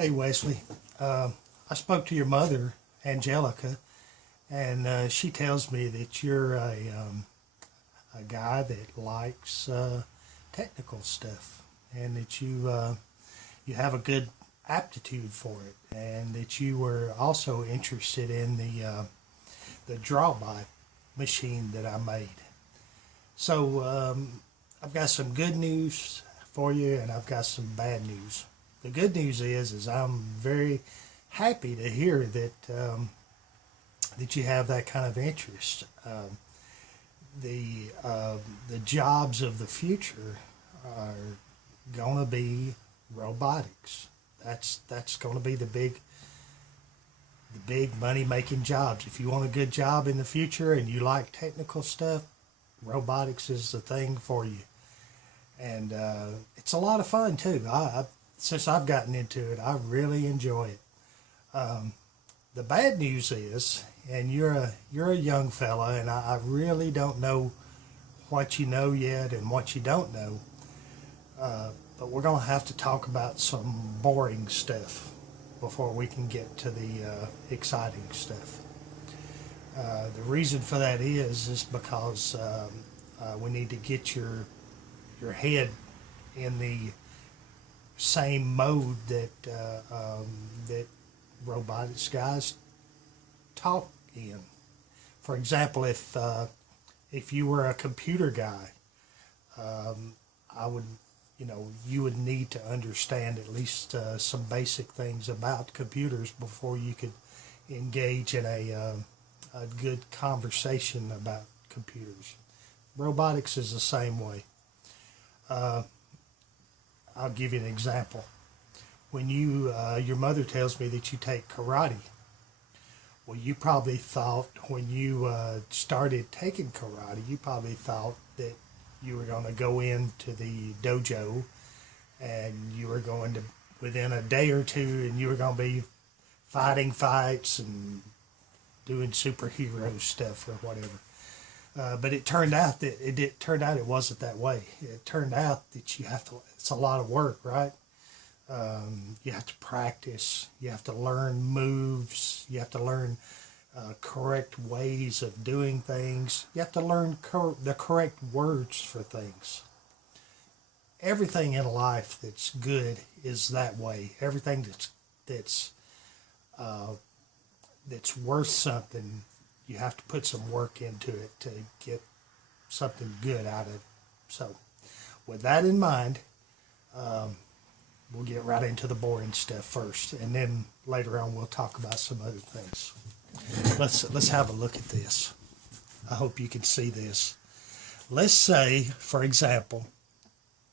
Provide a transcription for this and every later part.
Hey Wesley, I spoke to your mother, Angelica, and she tells me that you're a guy that likes technical stuff, and that you have a good aptitude for it, and that you were also interested in the drawbot machine that I made. So I've got some good news for you, and I've got some bad news. The good news is I'm very happy to hear that you have that kind of interest. The jobs of the future are going to be robotics. That's going to be the big money making jobs. If you want a good job in the future and you like technical stuff, robotics is the thing for you. And it's a lot of fun too. Since I've gotten into it, I really enjoy it. The bad news is, and you're a young fella, and I really don't know what you know yet and what you don't know. But we're going to have to talk about some boring stuff before we can get to the exciting stuff. The reason for that is because we need to get your head in the same mode that robotics guys talk in. For example, if you were a computer guy, I would, you would need to understand at least some basic things about computers before you could engage in a good conversation about computers. Robotics is the same way. I'll give you an example. When your mother tells me that you take karate, well, you probably thought when you started taking karate, you probably thought that you were going to go into the dojo and you were going to, within a day or two, and you were going to be fighting fights and doing superhero stuff or whatever. But it turned out that it wasn't that way. It turned out that it's a lot of work, right? You have to practice. You have to learn moves. You have to learn correct ways of doing things. You have to learn the correct words for things. Everything in life that's good is that way. Everything that's worth something, you have to put some work into it to get something good out of it. So, with that in mind, we'll get right into the boring stuff first, and then later on we'll talk about some other things. Let's have a look at this. I hope you can see this. Let's say, for example,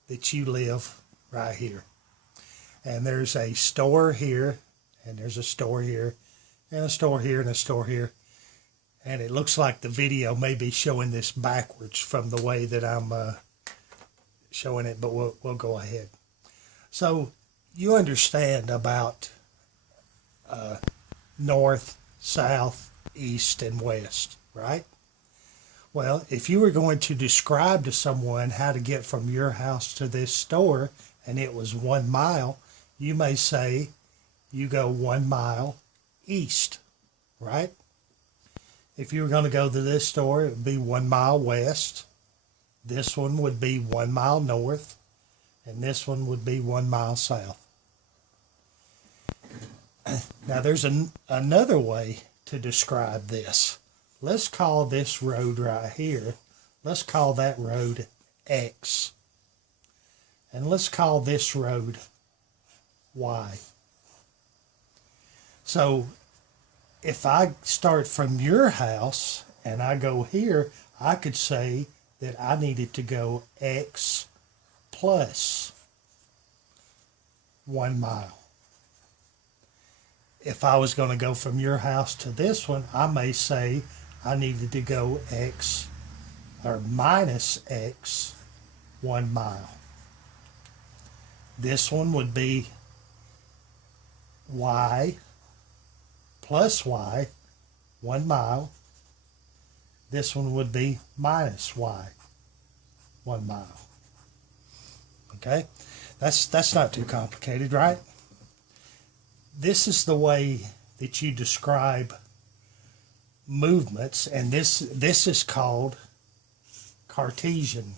that you live right here, and there's a store here, and there's a store here, and a store here, and a store here. And it looks like the video may be showing this backwards from the way that I'm showing it, but we'll go ahead. So you understand about north, south, east, and west, right? Well, if you were going to describe to someone how to get from your house to this store, and it was 1 mile, you may say you go 1 mile east, right? If you were going to go to this store, it would be 1 mile west. This one would be 1 mile north, and this one would be 1 mile south. Now there's another way to describe this. Let's call this road right here, let's call that road X. And let's call this road Y. So if I start from your house and I go here, I could say that I needed to go X plus 1 mile. If I was going to go from your house to this one, I may say I needed to go X or minus X 1 mile. This one would be Y plus Y 1 mile. This one would be minus Y 1 mile. Okay, that's not too complicated, right? this is the way that you describe movements, and this is called Cartesian.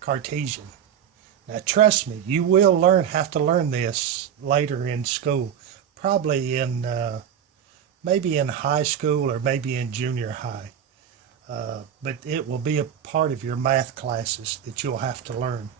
Cartesian. Now trust me, you will have to learn this later in school, probably in maybe in high school or maybe in junior high. But it will be a part of your math classes that you'll have to learn.